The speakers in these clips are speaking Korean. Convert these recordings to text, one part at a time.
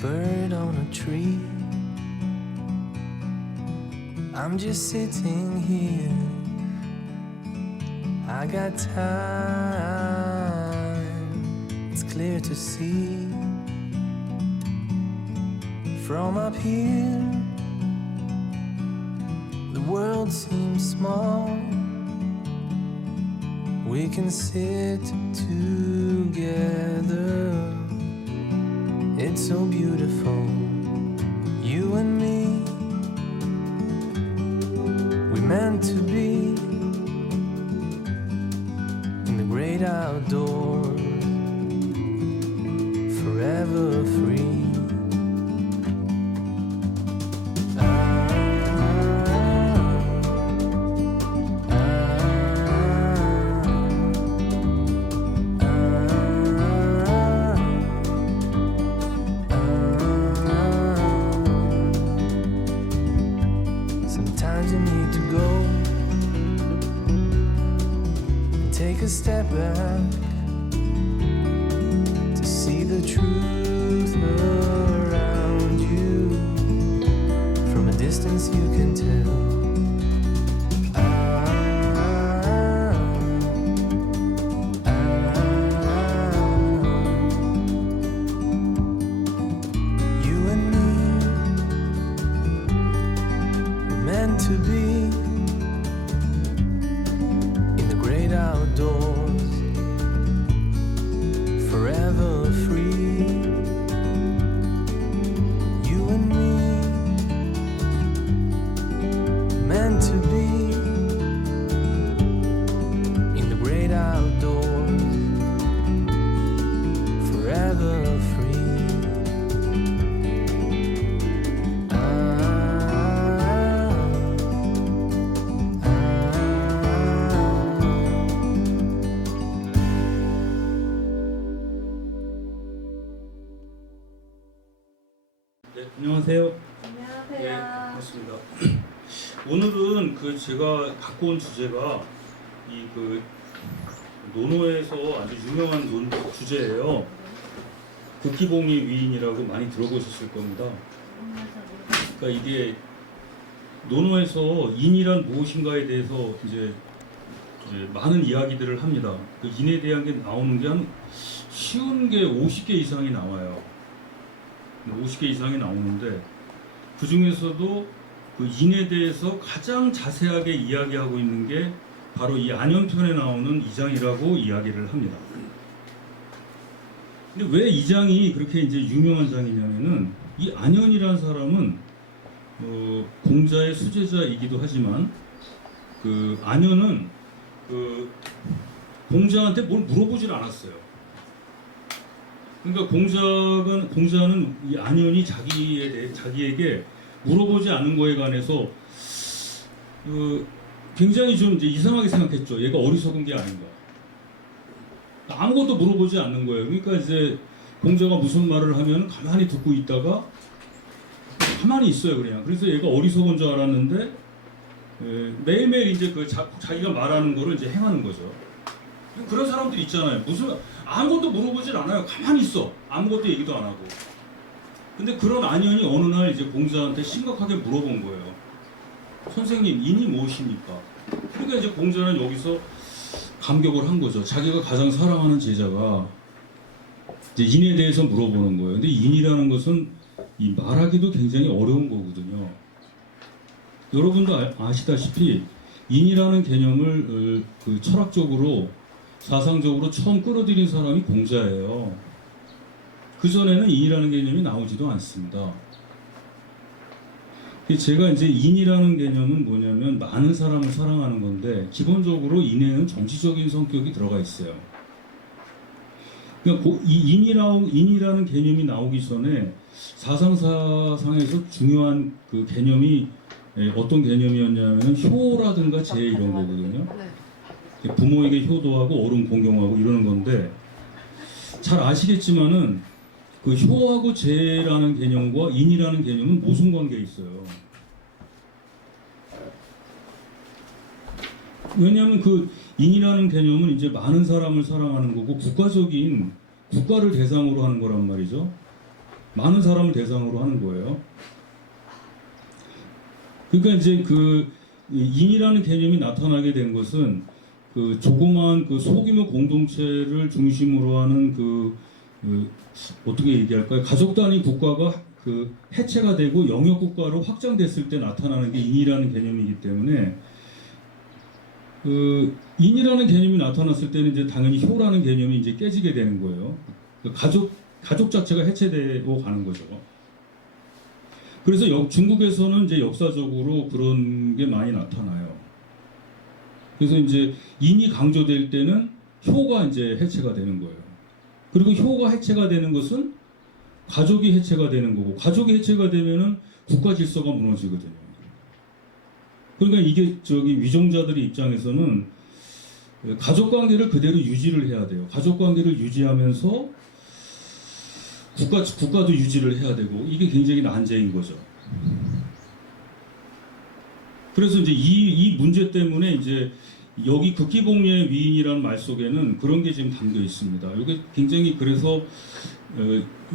bird on a tree. I'm just sitting here. I got time. It's clear to see. From up here, the world seems small. We can sit together. It's so beautiful, you and me. We meant to be in the great outdoors, forever free. Sometimes you need to go and take a step back to see the truth around you. From a distance you can tell. You and me were meant to be in the great outdoors, forever free. You and me meant to be in the great outdoors, forever free. 네, 안녕하세요. 안녕하세요. 네, 반갑습니다. 오늘은 그 제가 갖고 온 주제가 이 그 논어에서 아주 유명한 주제예요. 극기봉이 위인이라고 많이 들어보셨을 겁니다. 그러니까 이게 논어에서 인이란 무엇인가에 대해서 이제 많은 이야기들을 합니다. 그 인에 대한 게 나오는 게 한 쉬운 게 50개 이상이 나와요. 50개 이상이 나오는데 그 중에서도 그 인에 대해서 가장 자세하게 이야기하고 있는 게 바로 이 안연편에 나오는 이장이라고 이야기를 합니다. 근데 왜 이 장이 그렇게 이제 유명한 장이냐면은 이 안연이라는 사람은 공자의 수제자이기도 하지만 그 안연은 그 공자한테 뭘 물어보질 않았어요. 그러니까 공자는 이 안연이 자기에게 물어보지 않은 거에 관해서 굉장히 좀 이제 이상하게 생각했죠. 얘가 어리석은 게 아닌가. 아무것도 물어보지 않는 거예요. 그러니까 이제 공자가 무슨 말을 하면 가만히 듣고 있다가 가만히 있어요, 그냥. 그래서 얘가 어리석은 줄 알았는데 매일매일 이제 자기가 말하는 거를 이제 행하는 거죠. 그런 사람들 있잖아요. 무슨 아무것도 물어보질 않아요. 가만히 있어. 아무것도 얘기도 안 하고. 근데 그런 안연이 어느 날 이제 공자한테 심각하게 물어본 거예요. 선생님, 인이 무엇입니까? 그러니까 이제 공자는 여기서 감격을 한 거죠. 자기가 가장 사랑하는 제자가 이제 인에 대해서 물어보는 거예요. 근데 인이라는 것은 이 말하기도 굉장히 어려운 거거든요. 여러분도 아시다시피 인이라는 개념을 그 철학적으로 사상적으로 처음 끌어들인 사람이 공자예요. 그전에는 인이라는 개념이 나오지도 않습니다. 제가 이제 인이라는 개념은 뭐냐면 많은 사람을 사랑하는 건데 기본적으로 인에는 정치적인 성격이 들어가 있어요. 그러니까 이 인이라는 개념이 나오기 전에 사상사상에서 중요한 그 개념이 어떤 개념이었냐면 효라든가 재 이런 거거든요. 부모에게 효도하고 어른 공경하고 이러는 건데 잘 아시겠지만은 그 효하고 재라는 개념과 인이라는 개념은 모순 관계에 있어요. 왜냐하면 그 인이라는 개념은 이제 많은 사람을 사랑하는 거고 국가를 대상으로 하는 거란 말이죠. 많은 사람을 대상으로 하는 거예요. 그러니까 이제 그 인이라는 개념이 나타나게 된 것은 그 조그만 그 소규모 공동체를 중심으로 하는 어떻게 얘기할까요? 가족 단위 국가가 그 해체가 되고 영역 국가로 확장됐을 때 나타나는 게 인이라는 개념이기 때문에 그 인이라는 개념이 나타났을 때는 이제 당연히 효라는 개념이 이제 깨지게 되는 거예요. 그 가족 자체가 해체되고 가는 거죠. 그래서 중국에서는 이제 역사적으로 그런 게 많이 나타나요. 그래서 이제 인이 강조될 때는 효가 이제 해체가 되는 거예요. 그리고 효가 해체가 되는 것은 가족이 해체가 되는 거고, 가족이 해체가 되면은 국가 질서가 무너지거든요. 그러니까 이게 위종자들의 입장에서는 가족 관계를 그대로 유지를 해야 돼요. 가족 관계를 유지하면서 국가도 유지를 해야 되고, 이게 굉장히 난제인 거죠. 그래서 이제 이 문제 때문에 이제 여기 극기복리의 위인이라는 말 속에는 그런 게 지금 담겨 있습니다. 이게 굉장히 그래서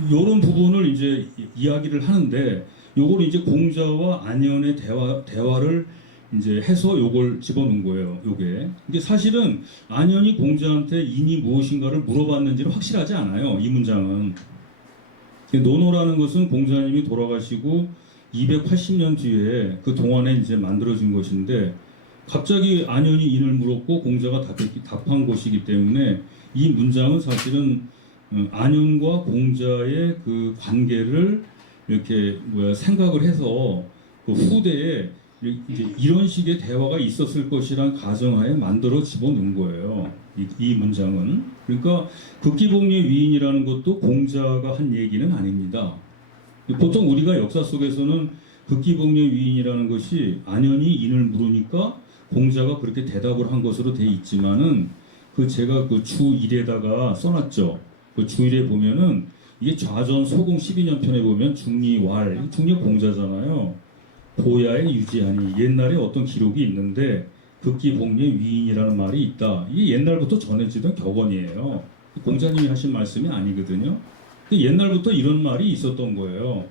이런 부분을 이제 이야기를 하는데, 요걸 이제 공자와 안현의 대화를 이제 해서 요걸 집어넣은 거예요. 요게. 근데 사실은 안현이 공자한테 인이 무엇인가를 물어봤는지는 확실하지 않아요. 이 문장은. 논어라는 것은 공자님이 돌아가시고 280년 뒤에 그 동안에 이제 만들어진 것인데, 갑자기 안현이 인을 물었고 공자가 답한 것이기 때문에 이 문장은 사실은 안현과 공자의 그 관계를 이렇게 생각을 해서 그 후대에 이제 이런 식의 대화가 있었을 것이란 가정하에 만들어 집어넣은 거예요. 이 문장은. 그러니까 극기복리의 위인이라는 것도 공자가 한 얘기는 아닙니다. 보통 우리가 역사 속에서는 극기복리의 위인이라는 것이 안현이 인을 물으니까 공자가 그렇게 대답을 한 것으로 돼 있지만은, 제가 그 주1에다가 써놨죠. 그 주1에 보면은 이게 좌전 소공 12년 편에 보면 중리왈, 중리 공자잖아요. 보야에 유지하니, 옛날에 어떤 기록이 있는데 극기복리의 위인이라는 말이 있다. 이게 옛날부터 전해지던 격언이에요. 공자님이 하신 말씀이 아니거든요. 옛날부터 이런 말이 있었던 거예요.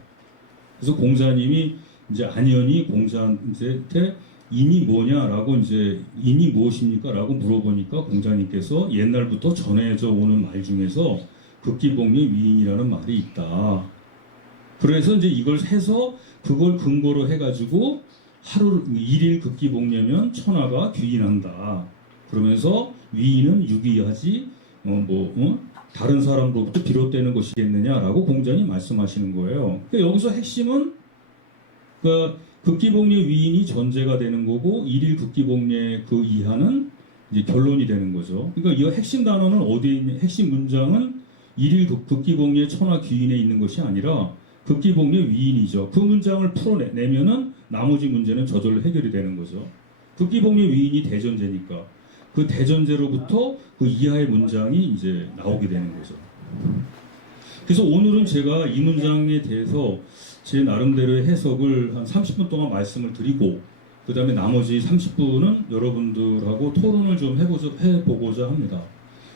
그래서 공자님이 이제 안현이 공자한테 인이 뭐냐라고 이제 인이 무엇입니까라고 물어보니까 공자님께서 옛날부터 전해져 오는 말 중에서 극기복리의 위인이라는 말이 있다. 그래서 이제 이걸 해서 그걸 근거로 해가지고 하루 일일 극기복리면 천하가 귀인한다. 그러면서 위인은 유기하지 다른 사람으로부터 비롯되는 것이겠느냐라고 공자님 말씀하시는 거예요. 그러니까 여기서 핵심은 극기복리의 위인이 전제가 되는 거고, 일일 극기복리의 그 이하는 이제 결론이 되는 거죠. 그러니까 이 핵심 단어는 어디에 있는, 핵심 문장은 일일 극기복리의 천하 귀인에 있는 것이 아니라 극기복리의 위인이죠. 그 문장을 풀어내면은 나머지 문제는 저절로 해결이 되는 거죠. 극기복리의 위인이 대전제니까 그 대전제로부터 그 이하의 문장이 이제 나오게 되는 거죠. 그래서 오늘은 제가 이 문장에 대해서 제 나름대로의 해석을 한 30분 동안 말씀을 드리고, 그 다음에 나머지 30분은 여러분들하고 토론을 좀 해보고자 합니다.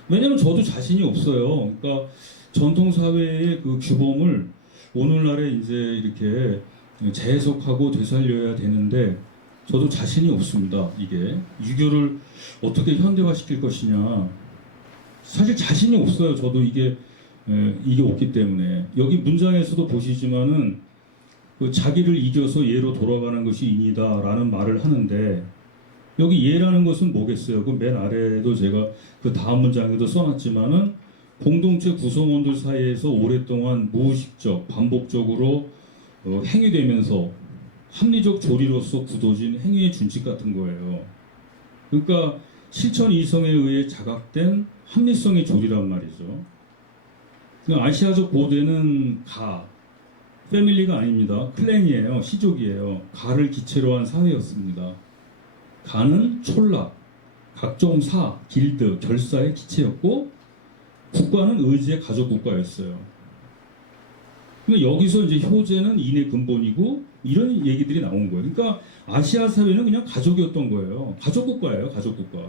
왜냐하면 저도 자신이 없어요. 그러니까 전통사회의 그 규범을 오늘날에 이제 이렇게 재해석하고 되살려야 되는데, 저도 자신이 없습니다. 이게 유교를 어떻게 현대화시킬 것이냐, 사실 자신이 없어요. 저도 이게 없기 때문에. 여기 문장에서도 보시지만은 자기를 이겨서 예로 돌아가는 것이 인이다라는 말을 하는데, 여기 예라는 것은 뭐겠어요? 그 맨 아래에도 제가 그 다음 문장에도 써놨지만은, 공동체 구성원들 사이에서 오랫동안 무의식적, 반복적으로 행위되면서 합리적 조리로서 굳어진 행위의 준칙 같은 거예요. 그러니까 실천 이성에 의해 자각된 합리성의 조리란 말이죠. 그러니까 아시아적 고대는 패밀리가 아닙니다. 클랜이에요. 시족이에요. 가를 기체로 한 사회였습니다. 가는 촌락, 각종 사, 길드, 결사의 기체였고, 국가는 의지의 가족 국가였어요. 그러니까 여기서 이제 효제는 인의 근본이고, 이런 얘기들이 나온 거예요. 그러니까 아시아 사회는 그냥 가족이었던 거예요. 가족 국가예요. 가족 국가.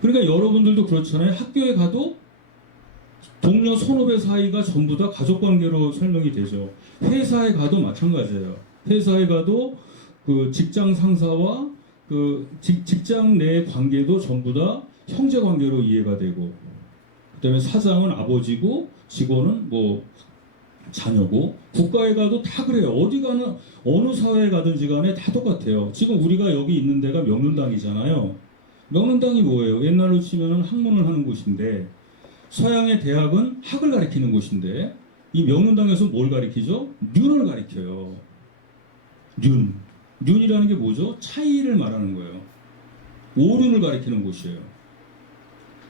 그러니까 여러분들도 그렇잖아요. 학교에 가도 동료 선후배 사이가 전부 다 가족관계로 설명이 되죠. 회사에 가도 마찬가지예요. 회사에 가도 그 직장 상사와 그 직장 내 관계도 전부 다 형제 관계로 이해가 되고, 그다음에 사장은 아버지고 직원은 뭐 자녀고, 국가에 가도 다 그래요. 어디 가는 어느 사회에 가든지 간에 다 똑같아요. 지금 우리가 여기 있는 데가 명륜당이잖아요. 명륜당이 뭐예요? 옛날로 치면은 학문을 하는 곳인데, 서양의 대학은 학을 가리키는 곳인데, 이 명륜당에서 뭘 가리키죠? 륜을 가리켜요. 륜. 륜이라는 게 뭐죠? 차이를 말하는 거예요. 오륜을 가리키는 곳이에요.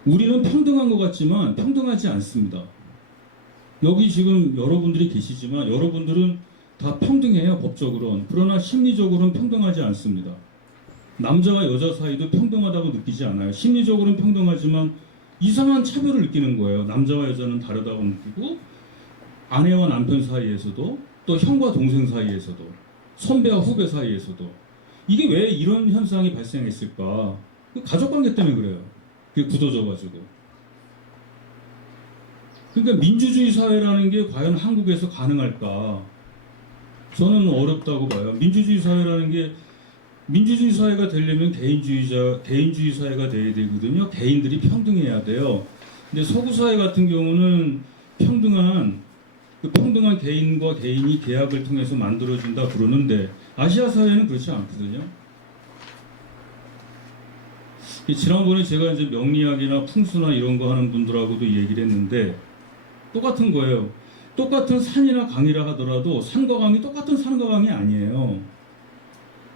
우리는 평등한 것 같지만 평등하지 않습니다. 여기 지금 여러분들이 계시지만 여러분들은 다 평등해요, 법적으로는. 그러나 심리적으로는 평등하지 않습니다. 남자와 여자 사이도 평등하다고 느끼지 않아요. 심리적으로는 평등하지만 이상한 차별을 느끼는 거예요. 남자와 여자는 다르다고 느끼고, 아내와 남편 사이에서도, 또 형과 동생 사이에서도, 선배와 후배 사이에서도. 이게 왜 이런 현상이 발생했을까? 그 가족관계 때문에 그래요. 그게 굳어져가지고. 그러니까 민주주의 사회라는 게 과연 한국에서 가능할까? 저는 어렵다고 봐요. 민주주의 사회라는 게, 민주주의 사회가 되려면 개인주의 사회가 돼야 되거든요. 개인들이 평등해야 돼요. 근데 서구 사회 같은 경우는 평등한 개인과 개인이 계약을 통해서 만들어진다 그러는데, 아시아 사회는 그렇지 않거든요. 지난번에 제가 이제 명리학이나 풍수나 이런 거 하는 분들하고도 얘기를 했는데, 똑같은 거예요. 똑같은 산이나 강이라 하더라도 산과 강이 똑같은 산과 강이 아니에요.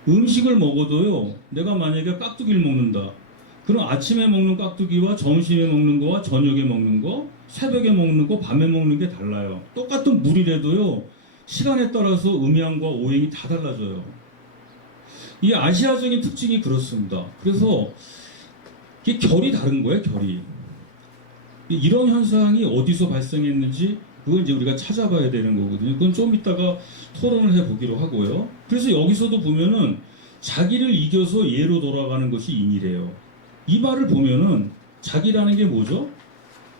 음식을 먹어도요, 내가 만약에 깍두기를 먹는다. 그럼 아침에 먹는 깍두기와 점심에 먹는 거와 저녁에 먹는 거, 새벽에 먹는 거, 밤에 먹는 게 달라요. 똑같은 물이라도요, 시간에 따라서 음양과 오행이 다 달라져요. 이 아시아적인 특징이 그렇습니다. 그래서 이게 결이 다른 거예요, 결이. 이런 현상이 어디서 발생했는지 그걸 이제 우리가 찾아봐야 되는 거거든요. 그건 좀 이따가 토론을 해보기로 하고요. 그래서 여기서도 보면은 자기를 이겨서 예로 돌아가는 것이 인이래요. 이 말을 보면은 자기라는 게 뭐죠?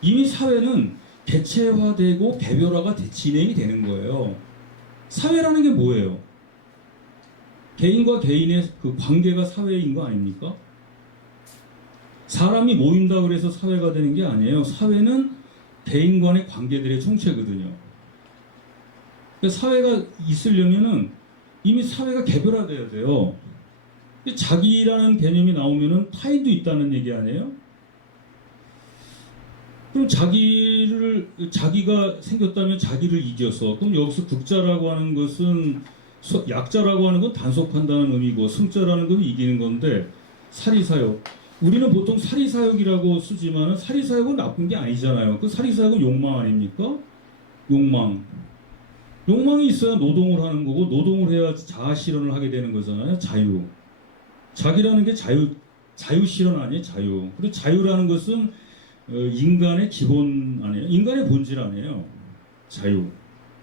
이미 사회는 개체화되고 개별화가 진행이 되는 거예요. 사회라는 게 뭐예요? 개인과 개인의 그 관계가 사회인 거 아닙니까? 사람이 모인다 그래서 사회가 되는 게 아니에요. 사회는 개인 간의 관계들의 총체거든요. 그러니까 사회가 있으려면은 이미 사회가 개별화돼야 돼요. 자기라는 개념이 나오면은 타인도 있다는 얘기 아니에요? 그럼 자기가 생겼다면 자기를 이겨서, 그럼 여기서 극자라고 하는 것은, 약자라고 하는 건 단속한다는 의미고, 승자라는 건 이기는 건데, 사리사욕. 우리는 보통 사리사욕이라고 쓰지만 사리사욕은 나쁜 게 아니잖아요. 그 사리사욕은 욕망 아닙니까? 욕망. 욕망이 있어야 노동을 하는 거고, 노동을 해야 자아실현을 하게 되는 거잖아요. 자유. 자기라는 게 자유실현 아니에요. 자유. 그리고 자유라는 것은 인간의 기본 아니에요. 인간의 본질 아니에요. 자유.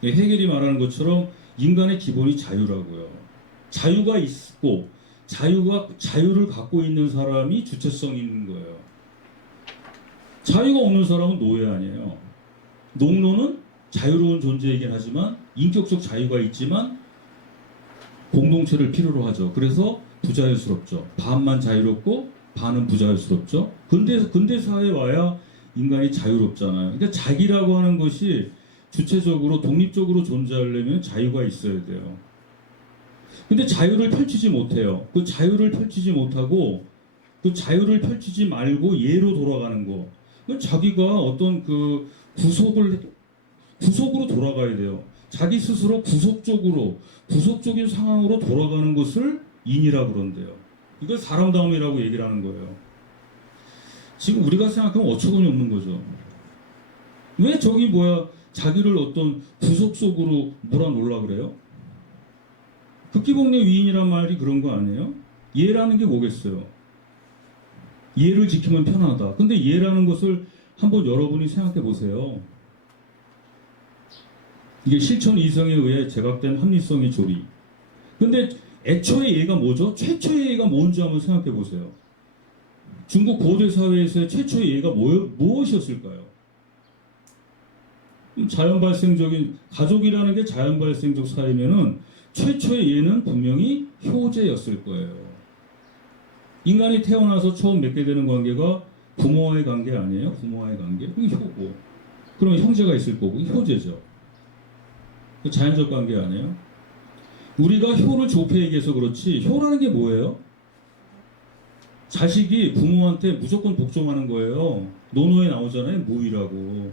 해겔이 말하는 것처럼 인간의 기본이 자유라고요. 자유가 있고, 자유를 갖고 있는 사람이 주체성이 있는 거예요. 자유가 없는 사람은 노예 아니에요. 농노는 자유로운 존재이긴 하지만, 인격적 자유가 있지만 공동체를 필요로 하죠. 그래서 부자유스럽죠. 반만 자유롭고 반은 부자유스럽죠. 근대 사회에 와야 인간이 자유롭잖아요. 그러니까 자기라고 하는 것이 주체적으로 독립적으로 존재하려면 자유가 있어야 돼요. 근데 자유를 펼치지 못해요. 그 자유를 펼치지 못하고, 그 자유를 펼치지 말고 예로 돌아가는 거. 자기가 어떤 그 구속으로 돌아가야 돼요. 자기 스스로 구속적인 상황으로 돌아가는 것을 인이라고 그런대요. 이걸 사람다움이라고 얘기를 하는 거예요. 지금 우리가 생각하면 어처구니 없는 거죠. 왜 자기를 어떤 구속 속으로 몰아놓으려 그래요? 극기복례 위인이란 말이 그런 거 아니에요? 예라는 게 뭐겠어요? 예를 지키면 편하다. 근데 예라는 것을 한번 여러분이 생각해 보세요. 이게 실천 이성에 의해 제각된 합리성의 조리. 근데 애초의 예가 뭐죠? 최초의 예가 뭔지 한번 생각해 보세요. 중국 고대 사회에서의 최초의 예가 무엇이었을까요? 자연 발생적인 가족이라는 게 자연 발생적 사회면은 최초의 예는 분명히 효제였을 거예요. 인간이 태어나서 처음 맺게 되는 관계가 부모와의 관계 아니에요? 부모와의 관계? 이게 효고. 그러면 형제가 있을 거고, 이게 효제죠. 자연적 관계 아니에요? 우리가 효를 좁게 얘기해서 그렇지, 효라는 게 뭐예요? 자식이 부모한테 무조건 복종하는 거예요. 논어에 나오잖아요. 모이라고.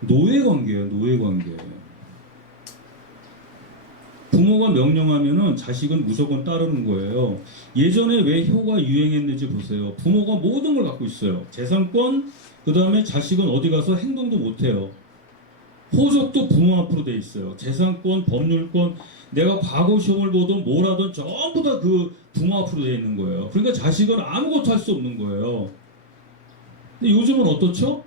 노예 관계예요. 노예 관계. 부모가 명령하면은 자식은 무조건 따르는 거예요. 예전에 왜 효가 유행했는지 보세요. 부모가 모든 걸 갖고 있어요. 재산권, 그 다음에 자식은 어디 가서 행동도 못해요. 호적도 부모 앞으로 돼 있어요. 재산권, 법률권, 내가 과거 시험을 보든 뭘 하든 전부 다 그 부모 앞으로 돼 있는 거예요. 그러니까 자식은 아무것도 할 수 없는 거예요. 근데 요즘은 어떻죠?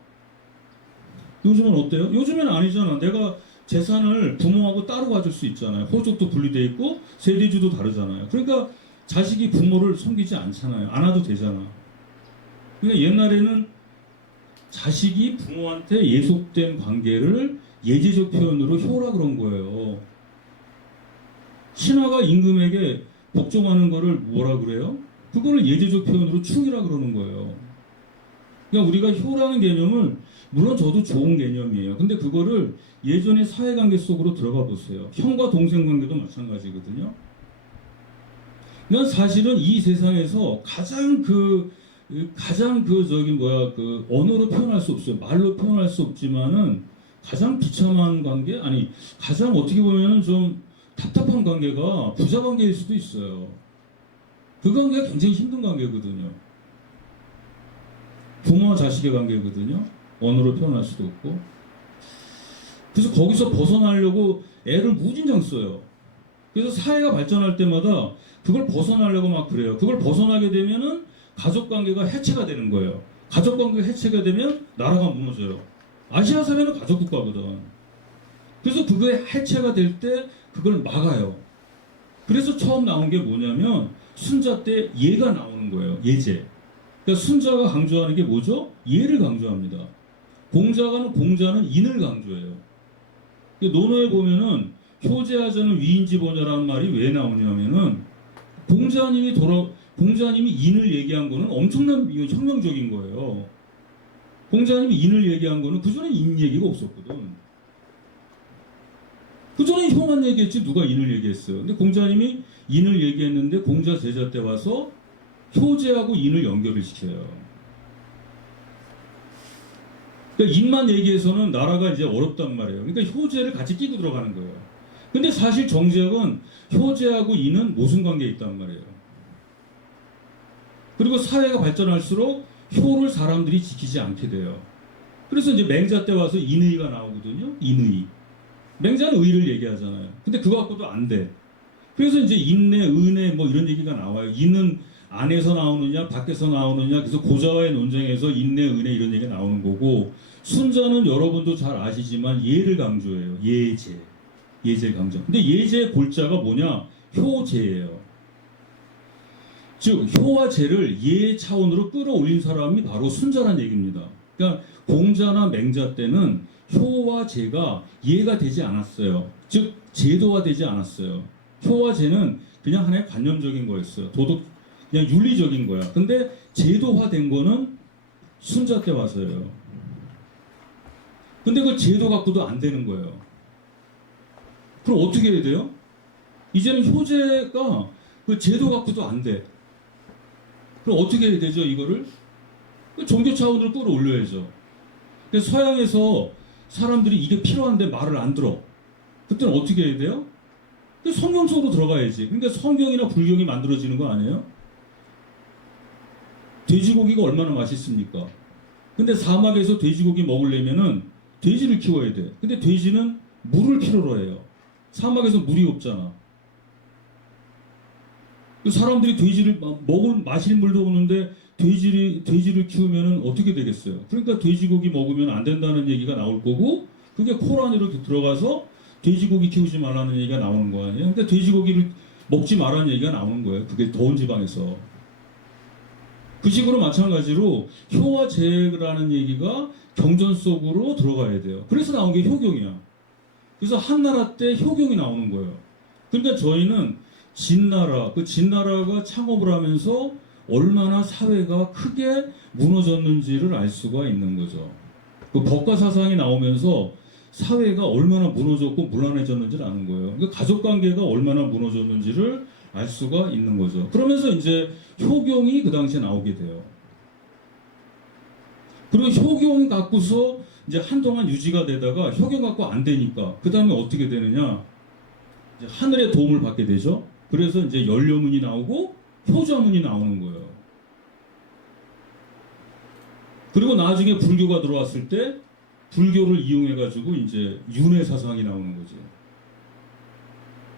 요즘은 어때요? 요즘엔 아니잖아. 내가 재산을 부모하고 따로 가질 수 있잖아요. 호적도 분리돼 있고 세대주도 다르잖아요. 그러니까 자식이 부모를 섬기지 않잖아요. 안 와도 되잖아. 그러니까 옛날에는 자식이 부모한테 예속된 관계를 예제적 표현으로 효라 그런 거예요. 신하가 임금에게 복종하는 거를 뭐라 그래요? 그거를 예제적 표현으로 충이라 그러는 거예요. 그러니까 우리가 효라는 개념을 물론 저도 좋은 개념이에요. 근데 그거를 예전의 사회관계 속으로 들어가 보세요. 형과 동생 관계도 마찬가지거든요. 그러니까 사실은 이 세상에서 가장 언어로 표현할 수 없어요. 말로 표현할 수 없지만은 가장 비참한 관계? 아니, 가장 어떻게 보면은 좀 답답한 관계가 부자 관계일 수도 있어요. 그 관계가 굉장히 힘든 관계거든요. 부모와 자식의 관계거든요. 언어로 표현할 수도 없고. 그래서 거기서 벗어나려고 애를 무진장 써요. 그래서 사회가 발전할 때마다 그걸 벗어나려고 막 그래요. 그걸 벗어나게 되면은 가족 관계가 해체가 되는 거예요. 가족 관계가 해체가 되면 나라가 무너져요. 아시아 사회는 가족 국가거든. 그래서 그게 해체가 될 때 그걸 막아요. 그래서 처음 나온 게 뭐냐면 순자 때 예가 나오는 거예요. 예제. 그러니까 순자가 강조하는 게 뭐죠? 예를 강조합니다. 공자는 인을 강조해요. 논어에 보면은 효제하자는 위인지보냐라는 말이 왜 나오냐면은 공자님이 인을 얘기한 거는 엄청난 혁명적인 거예요. 공자님이 인을 얘기한 거는 그전에 인 얘기가 없었거든. 그전에 효만 얘기했지 누가 인을 얘기했어요. 근데 공자님이 인을 얘기했는데 공자 제자 때 와서 효제하고 인을 연결을 시켜요. 그러니까 인만 얘기해서는 나라가 이제 어렵단 말이에요. 그러니까 효제를 같이 끼고 들어가는 거예요. 근데 사실 정제학은 효제하고 인은 모순 관계에 있단 말이에요. 그리고 사회가 발전할수록 효를 사람들이 지키지 않게 돼요. 그래서 이제 맹자 때 와서 인의가 나오거든요. 인의. 맹자는 의를 얘기하잖아요. 근데 그거 갖고도 안 돼. 그래서 이제 인내, 은혜 뭐 이런 얘기가 나와요. 인은 안에서 나오느냐, 밖에서 나오느냐. 그래서 고자와의 논쟁에서 인내, 은혜 이런 얘기가 나오는 거고, 순자는 여러분도 잘 아시지만 예를 강조해요. 예제. 예제 강조. 근데 예제의 골자가 뭐냐? 효제예요. 즉 효와 제를 예 차원으로 끌어올린 사람이 바로 순자란 얘기입니다. 그러니까 공자나 맹자 때는 효와 제가 예가 되지 않았어요. 즉 제도화되지 않았어요. 효와 제는 그냥 하나의 관념적인 거였어요. 그냥 윤리적인 거야. 근데 제도화된 거는 순자 때 와서예요. 근데 그 제도 갖고도 안 되는 거예요. 그럼 어떻게 해야 돼요? 이제는 효제가 그 제도 갖고도 안 돼. 그럼 어떻게 해야 되죠, 이거를? 종교 차원으로 끌어올려야죠. 그래서 서양에서 사람들이 이게 필요한데 말을 안 들어. 그때는 어떻게 해야 돼요? 성경 속으로 들어가야지. 그러니까 성경이나 불경이 만들어지는 거 아니에요? 돼지고기가 얼마나 맛있습니까? 근데 사막에서 돼지고기 먹으려면은 돼지를 키워야 돼. 근데 돼지는 물을 필요로 해요. 사막에서 물이 없잖아. 사람들이 돼지를 마실 물도 없는데 돼지를 키우면 어떻게 되겠어요? 그러니까 돼지고기 먹으면 안 된다는 얘기가 나올 거고, 그게 코란으로 들어가서 돼지고기 키우지 말라는 얘기가 나오는 거 아니에요? 그러니까 돼지고기를 먹지 말라는 얘기가 나오는 거예요. 그게 더운 지방에서. 그 식으로 마찬가지로 효와 제라는 얘기가 경전 속으로 들어가야 돼요. 그래서 나온 게 효경이야. 그래서 한나라 때 효경이 나오는 거예요. 그러니까 저희는 진나라, 그 진나라가 창업을 하면서 얼마나 사회가 크게 무너졌는지를 알 수가 있는 거죠. 그 법과 사상이 나오면서 사회가 얼마나 무너졌고 불안해졌는지를 아는 거예요. 그 가족 관계가 얼마나 무너졌는지를 알 수가 있는 거죠. 그러면서 이제 효경이 그 당시에 나오게 돼요. 그리고 효경 갖고서 이제 한동안 유지가 되다가 효경 갖고 안 되니까 그 다음에 어떻게 되느냐? 이제 하늘의 도움을 받게 되죠. 그래서 이제 연료문이 나오고 효자문이 나오는 거예요. 그리고 나중에 불교가 들어왔을 때 불교를 이용해 가지고 이제 윤회 사상이 나오는 거죠.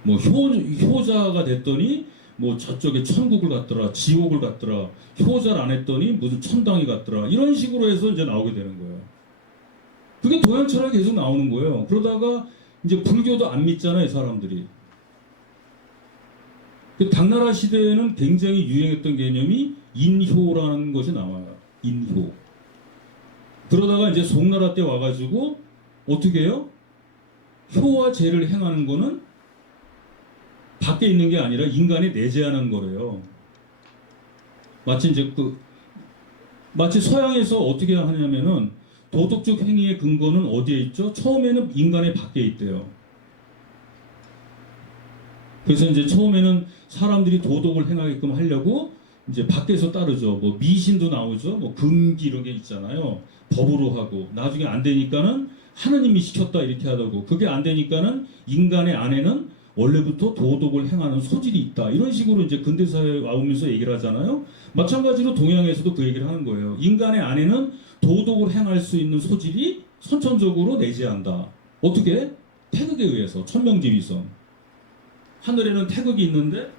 뭐 효자가 됐더니 뭐 저쪽에 천국을 갔더라, 지옥을 갔더라, 효자를 안 했더니 무슨 천당이 갔더라, 이런 식으로 해서 이제 나오게 되는 거예요. 그게 도양 철학이 계속 나오는 거예요. 그러다가 이제 불교도 안 믿잖아요, 사람들이. 그 당나라 시대에는 굉장히 유행했던 개념이 인효라는 것이 나와요. 인효. 그러다가 이제 송나라 때 와가지고 어떻게 해요? 효와 죄를 행하는 거는 밖에 있는 게 아니라 인간에 내재하는 거래요. 마치 이제 마치 서양에서 어떻게 하냐면은 도덕적 행위의 근거는 어디에 있죠? 처음에는 인간의 밖에 있대요. 그래서 이제 처음에는 사람들이 도덕을 행하게끔 하려고 이제 밖에서 따르죠. 뭐 미신도 나오죠. 뭐 금기 이런 게 있잖아요. 법으로 하고 나중에 안 되니까는 하느님이 시켰다 이렇게 하다고 그게 안 되니까는 인간의 안에는 원래부터 도덕을 행하는 소질이 있다. 이런 식으로 이제 근대사회에 와오면서 얘기를 하잖아요. 마찬가지로 동양에서도 그 얘기를 하는 거예요. 인간의 안에는 도덕을 행할 수 있는 소질이 선천적으로 내재한다. 어떻게? 태극에 의해서 천명지위선. 하늘에는 태극이 있는데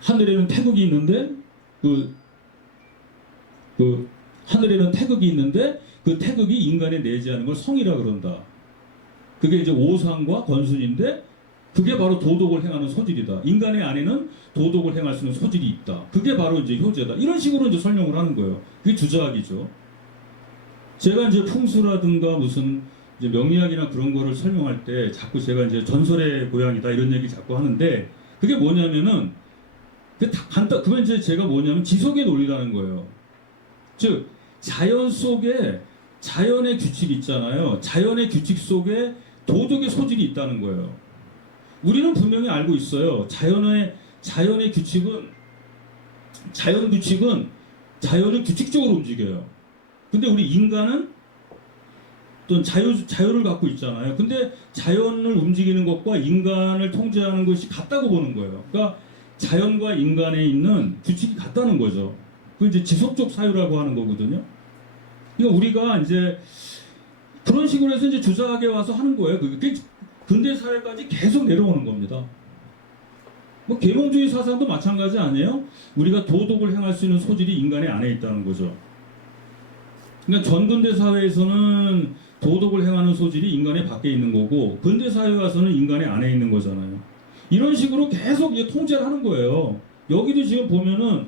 하늘에는 태극이 있는데 하늘에는 태극이 있는데 그 태극이 인간에 내재하는 걸 성이라 그런다. 그게 이제 오상과 권순인데 그게 바로 도덕을 행하는 소질이다. 인간의 안에는 도덕을 행할 수 있는 소질이 있다. 그게 바로 이제 효제다. 이런 식으로 이제 설명을 하는 거예요. 그게 주자학이죠. 제가 이제 풍수라든가 무슨 이제 명리학이나 그런 거를 설명할 때 자꾸 제가 이제 전설의 고향이다 이런 얘기 자꾸 하는데 그게 뭐냐면은 그건 이제 제가 뭐냐면 지속의 논리라는 거예요. 즉 자연 속에 자연의 규칙이 있잖아요. 자연의 규칙 속에 도덕의 소질이 있다는 거예요. 우리는 분명히 알고 있어요. 자연의 규칙은 자연을 규칙적으로 움직여요. 근데 우리 인간은 또 자유를 갖고 있잖아요. 근데 자연을 움직이는 것과 인간을 통제하는 것이 같다고 보는 거예요. 그러니까 자연과 인간에 있는 규칙이 같다는 거죠. 그 이제 지속적 사유라고 하는 거거든요. 그러니까 우리가 이제 그런 식으로 해서 이제 주자학에 와서 하는 거예요. 그게 근대 사회까지 계속 내려오는 겁니다. 뭐 계몽주의 사상도 마찬가지 아니에요? 우리가 도덕을 행할 수 있는 소질이 인간의 안에 있다는 거죠. 그러니까 전근대 사회에서는 도덕을 행하는 소질이 인간의 밖에 있는 거고 근대 사회에 와서는 인간의 안에 있는 거잖아요. 이런 식으로 계속 이제 통제를 하는 거예요. 여기도 지금 보면은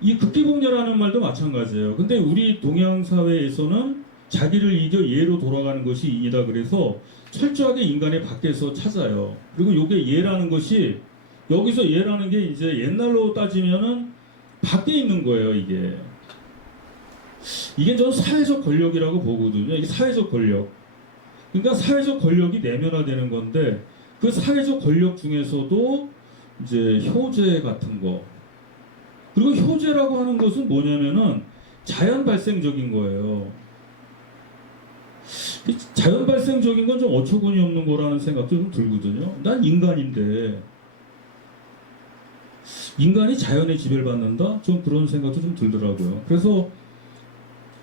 이 극기복렬하는 말도 마찬가지예요. 근데 우리 동양 사회에서는 자기를 이겨 예로 돌아가는 것이 인이다 그래서 철저하게 인간의 밖에서 찾아요. 그리고 요게 예라는 것이 여기서 예라는 게 이제 옛날로 따지면은 밖에 있는 거예요. 이게 저는 사회적 권력이라고 보거든요. 이게 사회적 권력. 그러니까 사회적 권력이 내면화되는 건데 그 사회적 권력 중에서도 이제 효제 같은 거. 그리고 효제라고 하는 것은 뭐냐면은 자연 발생적인 거예요. 자연 발생적인 건 좀 어처구니 없는 거라는 생각도 좀 들거든요. 난 인간인데 인간이 자연에 지배를 받는다? 좀 그런 생각도 좀 들더라고요. 그래서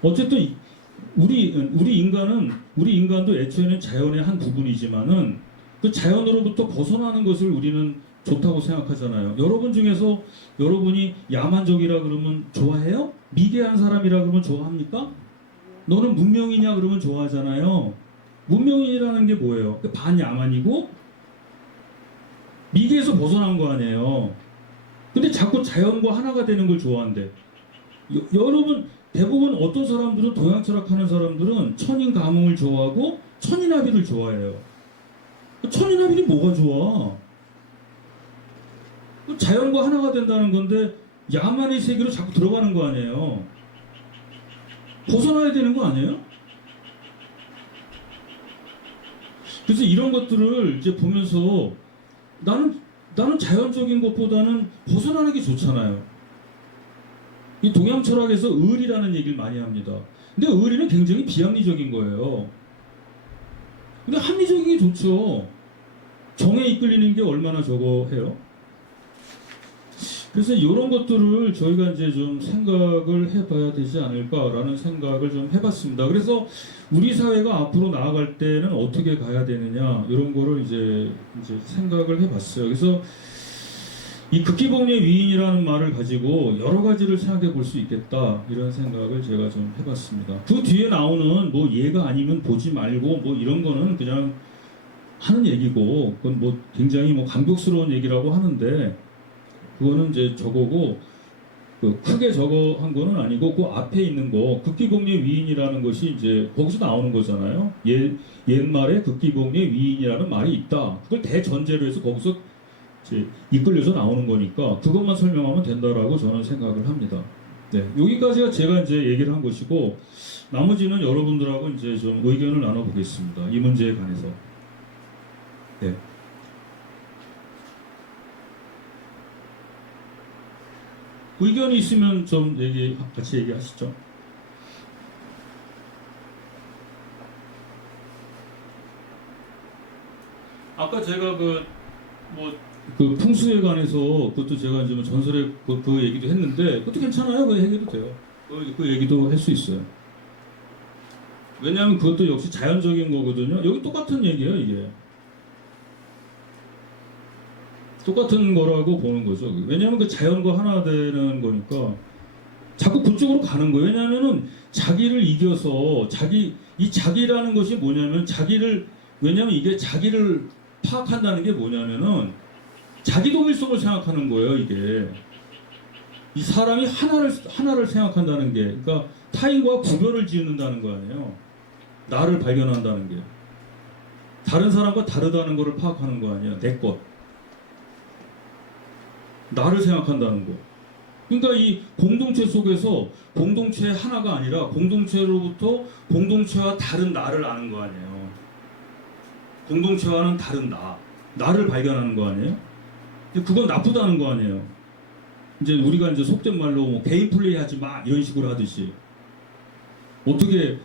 어쨌든 우리 인간도 애초에는 자연의 한 부분이지만은 그 자연으로부터 벗어나는 것을 우리는 좋다고 생각하잖아요. 여러분 중에서 여러분이 야만적이라 그러면 좋아해요? 미개한 사람이라 그러면 좋아합니까? 너는 문명이냐 그러면 좋아하잖아요. 문명인이라는 게 뭐예요? 반야만이고 미개에서 벗어난 거 아니에요. 근데 자꾸 자연과 하나가 되는 걸 좋아한대. 여러분 대부분 어떤 사람들은 동양 철학하는 사람들은 천인 가문을 좋아하고 천인합의를 좋아해요. 천인합의는 뭐가 좋아? 자연과 하나가 된다는 건데 야만의 세계로 자꾸 들어가는 거 아니에요. 벗어나야 되는 거 아니에요? 그래서 이런 것들을 이제 보면서 나는 자연적인 것보다는 벗어나는 게 좋잖아요. 이 동양 철학에서 의리라는 얘기를 많이 합니다. 근데 의리는 굉장히 비합리적인 거예요. 근데 합리적인 게 좋죠. 정에 이끌리는 게 얼마나 저거 해요? 그래서 이런 것들을 저희가 이제 좀 생각을 해봐야 되지 않을까라는 생각을 좀 해봤습니다. 그래서 우리 사회가 앞으로 나아갈 때는 어떻게 가야 되느냐 이런 거를 이제 생각을 해봤어요. 그래서 이 극기복리의 위인이라는 말을 가지고 여러 가지를 생각해 볼 수 있겠다 이런 생각을 제가 좀 해봤습니다. 그 뒤에 나오는 뭐 얘가 아니면 보지 말고 뭐 이런 거는 그냥 하는 얘기고 그건 뭐 굉장히 뭐 감격스러운 얘기라고 하는데 그거는 이제 저거고 그 크게 저거 한 거는 아니고 그 앞에 있는 거 극기복리의 위인이라는 것이 이제 거기서 나오는 거잖아요. 옛말에 극기복리의 위인이라는 말이 있다. 그걸 대전제로 해서 거기서 이제 이끌려서 나오는 거니까 그것만 설명하면 된다라고 저는 생각을 합니다. 네, 여기까지가 제가 이제 얘기를 한 것이고 나머지는 여러분들하고 이제 좀 의견을 나눠보겠습니다. 이 문제에 관해서. 네. 의견이 있으면 좀 같이 얘기하시죠. 아까 제가 그 풍수에 관해서 그것도 제가 이제 뭐 전설의 그 얘기도 했는데 그것도 괜찮아요. 그 얘기도 돼요. 그 얘기도 할 수 있어요. 왜냐하면 그것도 역시 자연적인 거거든요. 여기 똑같은 얘기예요, 이게. 똑같은 거라고 보는 거죠. 왜냐하면 그 자연과 하나 되는 거니까 자꾸 그쪽으로 가는 거예요. 왜냐하면은 자기를 이겨서 이 자기라는 것이 뭐냐면 왜냐하면 이게 자기를 파악한다는 게 뭐냐면은 자기 동일성을 생각하는 거예요. 이게 이 사람이 하나를 생각한다는 게 그러니까 타인과 구별을 지는다는 거 아니에요. 나를 발견한다는 게 다른 사람과 다르다는 거를 파악하는 거 아니에요. 내 것. 나를 생각한다는 거. 그러니까 이 공동체 속에서 공동체의 하나가 아니라 공동체로부터 공동체와 다른 나를 아는 거 아니에요. 공동체와는 다른 나를 발견하는 거 아니에요. 그건 나쁘다는 거 아니에요. 이제 우리가 이제 속된 말로 뭐 개인 플레이 하지 마 이런 식으로 하듯이 어떻게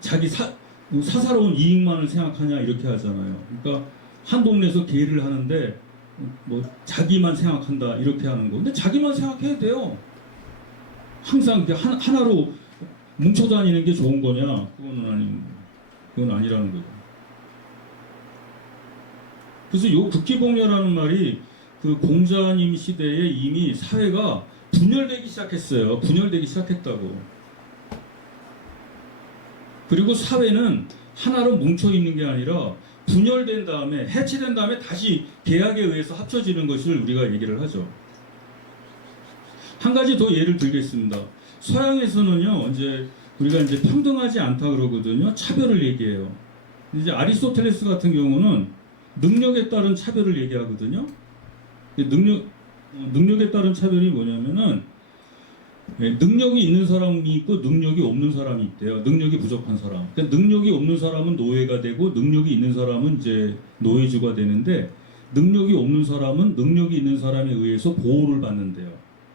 자기 사사로운 이익만을 생각하냐 이렇게 하잖아요. 그러니까 한 동네에서 개를 하는데 뭐 자기만 생각한다 이렇게 하는 거. 근데 자기만 생각해야 돼요. 항상 하나로 뭉쳐 다니는 게 좋은 거냐? 그건 아니라는 거죠. 그래서 요 극기복려라는 말이 그 공자님 시대에 이미 사회가 분열되기 시작했어요. 분열되기 시작했다고. 그리고 사회는 하나로 뭉쳐 있는 게 아니라 분열된 다음에 해체된 다음에 다시 계약에 의해서 합쳐지는 것을 우리가 얘기를 하죠. 한 가지 더 예를 들겠습니다. 서양에서는요, 우리가 평등하지 않다 그러거든요. 차별을 얘기해요. 이제 아리스토텔레스 같은 경우는 능력에 따른 차별을 얘기하거든요. 능력에 따른 차별이 뭐냐면은 능력이 있는 사람이 있고 능력이 없는 사람이 있대요. 능력이 부족한 사람. 그러니까 능력이 없는 사람은 노예가 되고 능력이 있는 사람은 이제 노예주가 되는데 능력이 없는 사람은 능력이 있는 사람에 의해서 보호를 받는데요.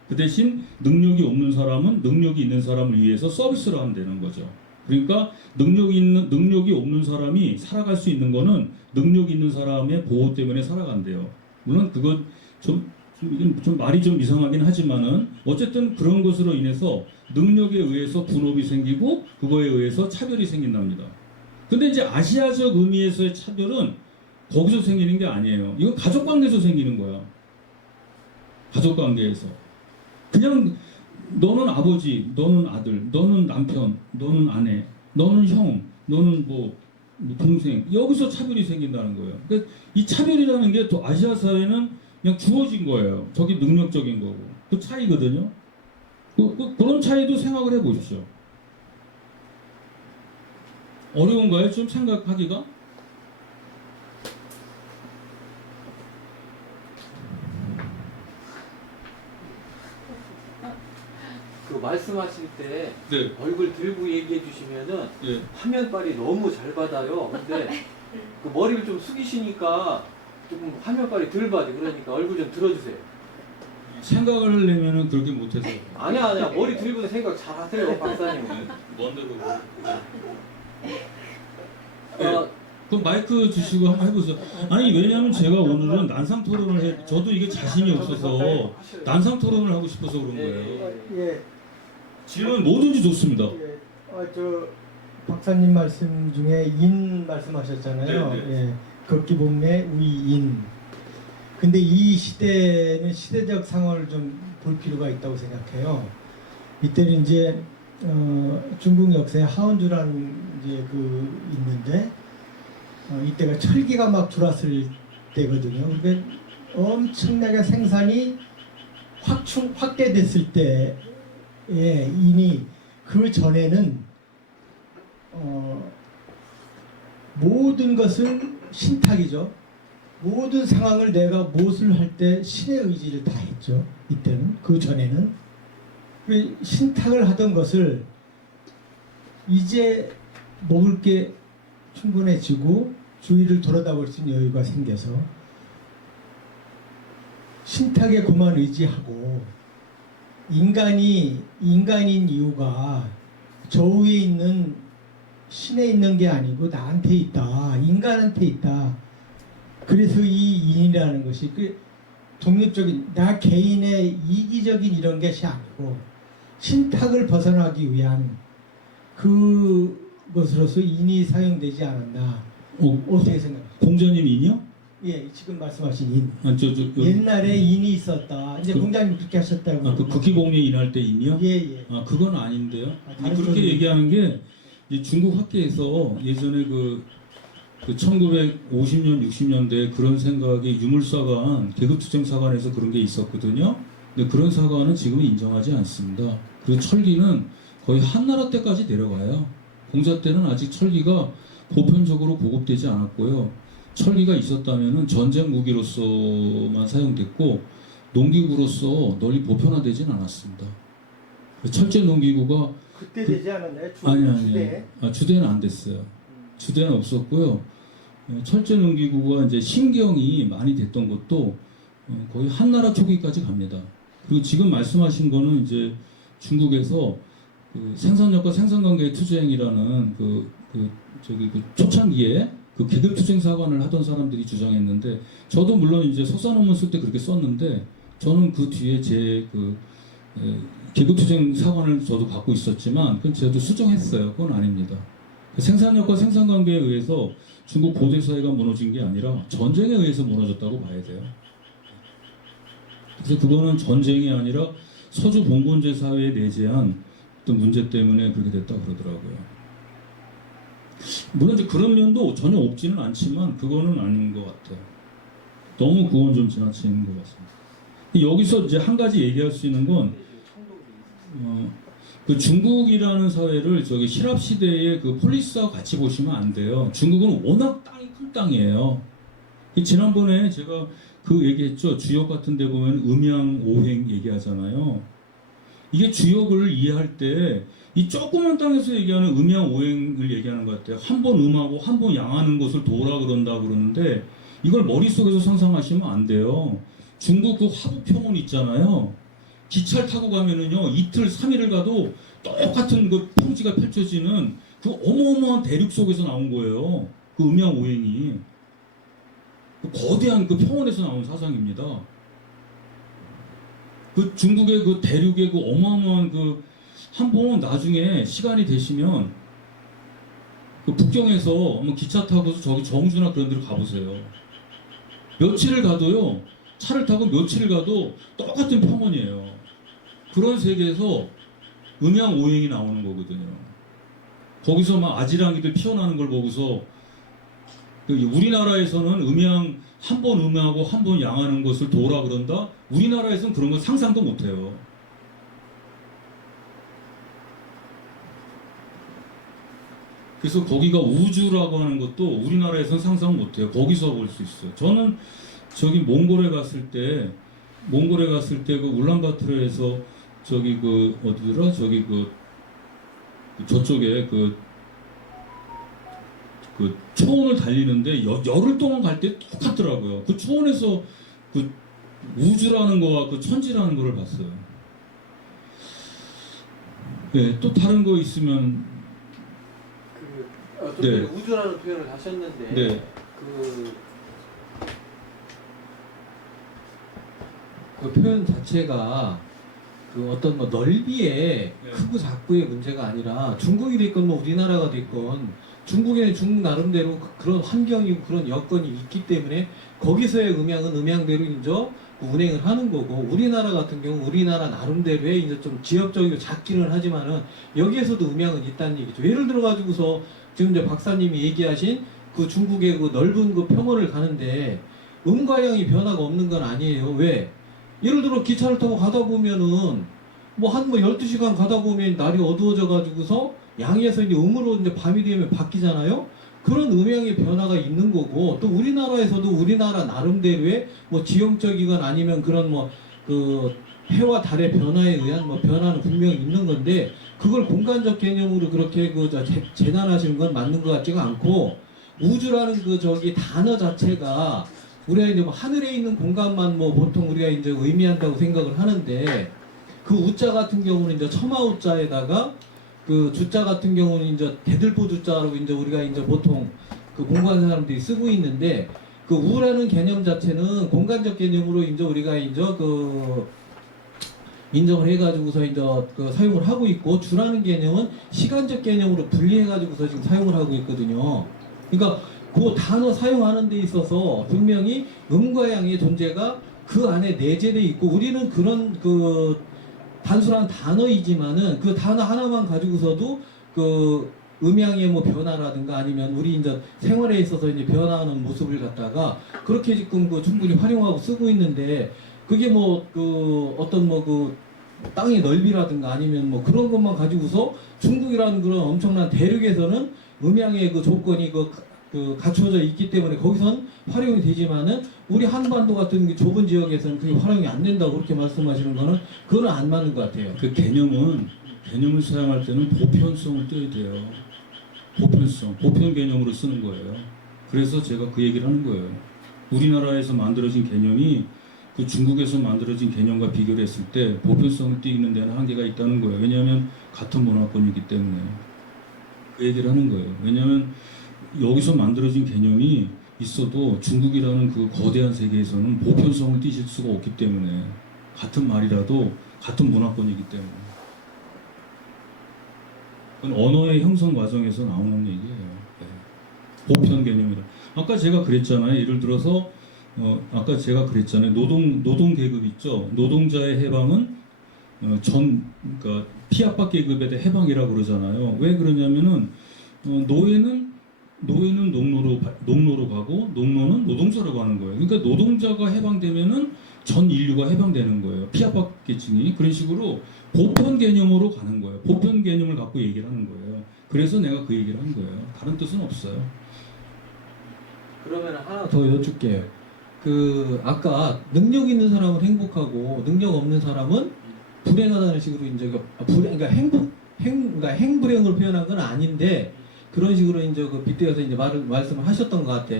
그 대신 능력이 없는 사람은 능력이 있는 사람을 위해서 서비스를 하면 되는 거죠. 그러니까 능력이 없는 사람이 살아갈 수 있는 거는 능력이 있는 사람의 보호 때문에 살아간대요. 물론 그건 좀 말이 좀 이상하긴 하지만은 어쨌든 그런 것으로 인해서 능력에 의해서 분업이 생기고 그거에 의해서 차별이 생긴답니다. 근데 이제 아시아적 의미에서의 차별은 거기서 생기는 게 아니에요. 이건 가족 관계에서 생기는 거야. 가족 관계에서. 그냥 너는 아버지, 너는 아들, 너는 남편, 너는 아내, 너는 형, 너는 뭐 동생, 여기서 차별이 생긴다는 거예요. 그러니까 이 차별이라는 게 또 아시아 사회는 그냥 주어진 거예요. 저기 능력적인 거고. 그 차이거든요. 그런 차이도 생각을 해보십시오. 어려운가요? 좀 생각하기가? 그 말씀하실 때 네. 얼굴 들고 얘기해 주시면은 네. 화면빨이 너무 잘 받아요. 근데 그 머리를 좀 숙이시니까 조금 화면빨이 덜 받아. 그러니까 얼굴 좀 들어주세요. 생각을 하려면은 그렇게 못해서. 아니야. 머리 들고는 생각 잘 하세요, 박사님은. 먼 데로. 어, 그럼 마이크 주시고 한번 해보세요. 아니 왜냐면 제가 오늘은 난상 토론을 해. 저도 이게 자신이 없어서 난상 토론을 하고 싶어서 그런 거예요. 예, 질문 뭐든지 좋습니다. 예. 저 박사님 말씀 중에 인 말씀하셨잖아요. 네, 네. 예, 걷기 복례 위인. 근데 이 시대는 시대적 상황을 좀 볼 필요가 있다고 생각해요. 이때는 이제 중국 역사에 하원주라는 이제 그 있는데 이때가 철기가 막 들어왔을 때거든요. 그러니까 엄청나게 생산이 확대됐을 때에 이미 그 전에는 모든 것은 신탁이죠. 모든 상황을 내가 무엇을 할 때 신의 의지를 다 했죠. 이때는 그 전에는 그 신탁을 하던 것을 이제 먹을 게 충분해지고 주위를 돌아다볼 수 있는 여유가 생겨서 신탁에 그만 의지하고 인간인 이유가 저 위에 있는 신에 있는 게 아니고 나한테 있다. 인간한테 있다. 그래서 이 인이라는 것이 그 독립적인 나 개인의 이기적인 이런 것이 아니고 신탁을 벗어나기 위한 그것으로서 인이 사용되지 않았나. 어떻게 생각하세요? 공자님이요? 예, 지금 말씀하신 인. 옛날에 인이 있었다. 이제 공자님 그렇게 하셨다고. 그 국기복례 인할 때 인이요? 예, 예. 그건 아닌데요. 다른 그렇게 소리. 얘기하는 게 이제 중국 학계에서 예전에 그 1950년, 60년대 그런 생각이 유물사관, 계급투쟁사관에서 그런 게 있었거든요. 근데 그런 사관은 지금은 인정하지 않습니다. 그리고 철기는 거의 한나라 때까지 내려가요. 공자 때는 아직 철기가 보편적으로 보급되지 않았고요. 철기가 있었다면은 전쟁 무기로서만 사용됐고 농기구로서 널리 보편화되진 않았습니다. 철제 농기구가 그때 되지 않았나요? 아니. 주대는 안 됐어요. 주대는 없었고요. 철제 농기구가 이제 신경이 많이 됐던 것도 거의 한나라 초기까지 갑니다. 그리고 지금 말씀하신 거는 이제 중국에서 그 생산력과 생산관계의 투쟁이라는 그 초창기에 그 계급투쟁 사관을 하던 사람들이 주장했는데 저도 물론 이제 석사 논문 쓸 때 그렇게 썼는데 저는 그 뒤에 제 계급투쟁 사관을 저도 갖고 있었지만 그건 저도 수정했어요. 그건 아닙니다. 생산력과 생산관계에 의해서 중국 고대 사회가 무너진 게 아니라 전쟁에 의해서 무너졌다고 봐야 돼요. 그래서 그거는 전쟁이 아니라 서주 봉건제 사회에 내재한 어떤 문제 때문에 그렇게 됐다 그러더라고요. 물론 이제 그런 면도 전혀 없지는 않지만 그거는 아닌 것 같아요. 너무 그건 좀 지나치는 것 같습니다. 여기서 이제 한 가지 얘기할 수 있는 건 그 중국이라는 사회를 저기 신랍 시대의 그 폴리스와 같이 보시면 안 돼요. 중국은 워낙 땅이 큰 땅이에요. 지난번에 제가 그 얘기했죠. 주역 같은 데 보면 음양오행 얘기하잖아요. 이게 주역을 이해할 때 이 조그만 땅에서 얘기하는 음양오행을 얘기하는 것 같아요. 한 번 음하고 한 번 양하는 것을 도라 그런다 그러는데 이걸 머릿속에서 상상하시면 안 돼요. 중국 그 화북평원 있잖아요. 기차를 타고 가면은요, 이틀, 3일을 가도 똑같은 그 평지가 펼쳐지는 그 어마어마한 대륙 속에서 나온 거예요. 그 음양오행이. 그 거대한 그 평원에서 나온 사상입니다. 그 중국의 그 대륙의 그 어마어마한 그, 한번 나중에 시간이 되시면 그 북경에서 한번 기차 타고서 저기 정주나 그런 데로 가보세요. 며칠을 가도요, 차를 타고 며칠을 가도 똑같은 평원이에요. 그런 세계에서 음양오행이 나오는 거거든요. 거기서 막 아지랑이들 피어나는 걸 보고서 우리나라에서는 음양 한 번 음하고 한 번 양하는 것을 도라 그런다? 우리나라에서는 그런 건 상상도 못해요. 그래서 거기가 우주라고 하는 것도 우리나라에서는 상상 못해요. 거기서 볼 수 있어요. 저는 저기 몽골에 갔을 때 그 울란바토르에서 저기 그 어디더라? 저기 그 저쪽에 그 초원을 달리는데 열흘 동안 갈 때 똑같더라고요. 그 초원에서 그 우주라는 거와 그 천지라는 거를 봤어요. 네, 또 다른 거 있으면 좀 네. 전에 우주라는 표현을 하셨는데 네. 그 표현 자체가 그 어떤 뭐 넓이의 네. 크고 작고의 문제가 아니라 중국이 됐건 뭐 우리나라가 됐건 중국에는 중국 나름대로 그런 환경이고 그런 여건이 있기 때문에 거기서의 음향은 음향대로 이제 운행을 하는 거고, 우리나라 같은 경우 우리나라 나름대로의 이제 좀 지역적이고 작기는 하지만은 여기에서도 음향은 있다는 얘기죠. 예를 들어 가지고서 지금 이제 박사님이 얘기하신 그 중국의 그 넓은 그 평원을 가는데 음과 양이 변화가 없는 건 아니에요. 왜? 예를 들어 기차를 타고 가다 보면은 뭐 한 12시간 가다 보면 날이 어두워져 가지고서 양에서 이제 음으로 이제 밤이 되면 바뀌잖아요. 그런 음향의 변화가 있는 거고, 또 우리나라에서도 우리나라 나름대로의 뭐 지형적이건 아니면 그런 뭐 그 해와 달의 변화에 의한 뭐 변화는 분명히 있는 건데, 그걸 공간적 개념으로 그렇게 재단하시는 건 맞는 것 같지가 않고, 우주라는 그 저기 단어 자체가 우리가 이제 뭐 하늘에 있는 공간만 뭐 보통 우리가 이제 의미한다고 생각을 하는데, 그 우자 같은 경우는 이제 첨화 우자에다가 그 주자 같은 경우는 이제 대들보 주자라고 이제 우리가 이제 보통 그 공부하는 사람들이 쓰고 있는데, 그 우라는 개념 자체는 공간적 개념으로 이제 우리가 이제 그 인정을 해가지고서 이제 그 사용을 하고 있고, 주라는 개념은 시간적 개념으로 분리해가지고서 지금 사용을 하고 있거든요. 그러니까 그 단어 사용하는 데 있어서 분명히 음과 양의 존재가 그 안에 내재돼 있고, 우리는 그런 그 단순한 단어이지만은 그 단어 하나만 가지고서도 그 음향의 뭐 변화라든가 아니면 우리 이제 생활에 있어서 이제 변화하는 모습을 갖다가 그렇게 지금 그 충분히 활용하고 쓰고 있는데, 그게 뭐 그 어떤 뭐 그 땅의 넓이라든가 아니면 뭐 그런 것만 가지고서 중국이라는 그런 엄청난 대륙에서는 음향의 그 조건이 그 갖춰져 있기 때문에 거기선 활용이 되지만은 우리 한반도 같은 그 좁은 지역에서는 그게 활용이 안 된다고 그렇게 말씀하시는 거는 그거는 안 맞는 것 같아요. 그 개념을 사용할 때는 보편성을 떼야 돼요. 보편 개념으로 쓰는 거예요. 그래서 제가 그 얘기를 하는 거예요. 우리나라에서 만들어진 개념이 그 중국에서 만들어진 개념과 비교를 했을 때 보편성을 띄는 데는 한계가 있다는 거예요. 왜냐하면 같은 문화권이기 때문에. 그 얘기를 하는 거예요. 왜냐하면 여기서 만들어진 개념이 있어도 중국이라는 그 거대한 세계에서는 보편성을 띄실 수가 없기 때문에, 같은 말이라도 같은 문화권이기 때문에. 그건 언어의 형성 과정에서 나오는 얘기예요. 네. 보편 개념이라. 아까 제가 그랬잖아요. 예를 들어서 아까 제가 그랬잖아요. 노동 계급 있죠. 노동자의 해방은 그러니까 피압박 계급에 대해 해방이라고 그러잖아요. 왜 그러냐면은 노예는 농노로 가고 농노는 노동자로 가는 거예요. 그러니까 노동자가 해방되면은 전 인류가 해방되는 거예요. 피압박 계층이. 그런 식으로 보편 개념으로 가는 거예요. 보편 개념을 갖고 얘기를 하는 거예요. 그래서 내가 그 얘기를 한 거예요. 다른 뜻은 없어요. 그러면 하나 더 여쭐게요. 그 아까 능력 있는 사람은 행복하고 능력 없는 사람은 불행하다는 식으로 이제 그러니까 그러니까 행불행을 표현한 건 아닌데, 그런 식으로 이제 그 빗대어서 이제 말씀을 하셨던 것 같아.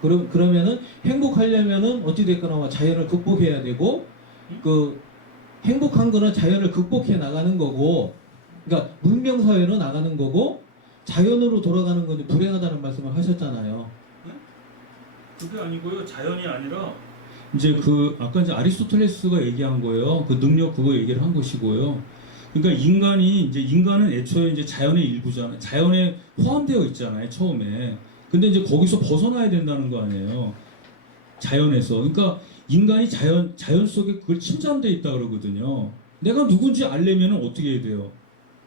그러면은 행복하려면은 어찌됐거나 자연을 극복해야 되고, 그 행복한 거는 자연을 극복해 나가는 거고, 그러니까 문명 사회로 나가는 거고, 자연으로 돌아가는 건 불행하다는 말씀을 하셨잖아요. 그게 아니고요. 자연이 아니라 이제 그 아까 이제 아리스토텔레스가 얘기한 거예요. 그 능력 그거 얘기를 한 것이고요. 그러니까 인간은 애초에 이제 자연의 일부잖아요. 자연에 포함되어 있잖아요, 처음에. 근데 이제 거기서 벗어나야 된다는 거 아니에요. 자연에서. 그러니까 인간이 자연 속에 그걸 침잠돼 있다 그러거든요. 내가 누군지 알려면은 어떻게 해야 돼요?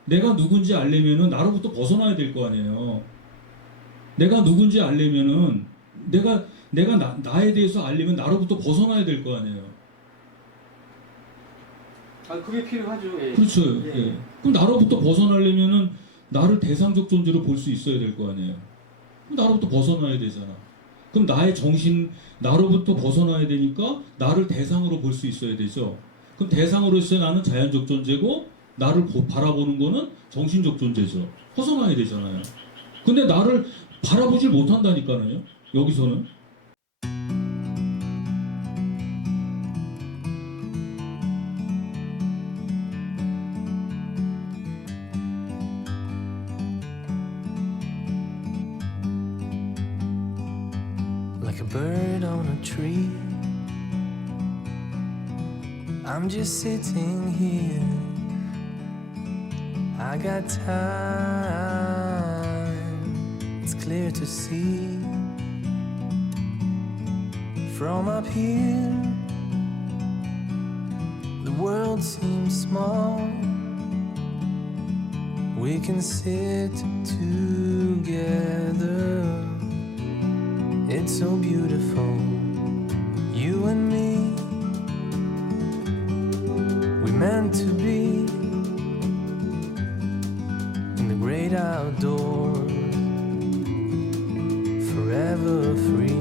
내가 누군지 알려면은 나로부터 벗어나야 될 거 아니에요. 내가 누군지 알려면은 내가 나에 대해서 알려면 나로부터 벗어나야 될 거 아니에요. 아, 그게 필요하죠. 예. 그렇죠. 예. 예. 그럼 나로부터 벗어나려면은 나를 대상적 존재로 볼 수 있어야 될 거 아니에요. 그럼 나로부터 벗어나야 되잖아. 그럼 나의 정신, 나로부터 벗어나야 되니까 나를 대상으로 볼 수 있어야 되죠. 그럼 대상으로서의 나는 자연적 존재고 나를 바라보는 거는 정신적 존재죠. 벗어나야 되잖아요. 근데 나를 바라보질 못한다니까요. 여기서는. Like a bird on a tree, I'm just sitting here. I got time, it's clear to see. From up here, the world seems small. We can sit together. It's so beautiful, you and me. We meant to be in the great outdoors, forever free.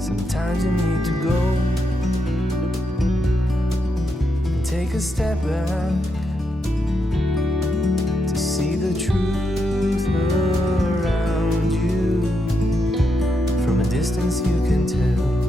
Sometimes you need to go and take a step back to see the truth around you. From a distance you can tell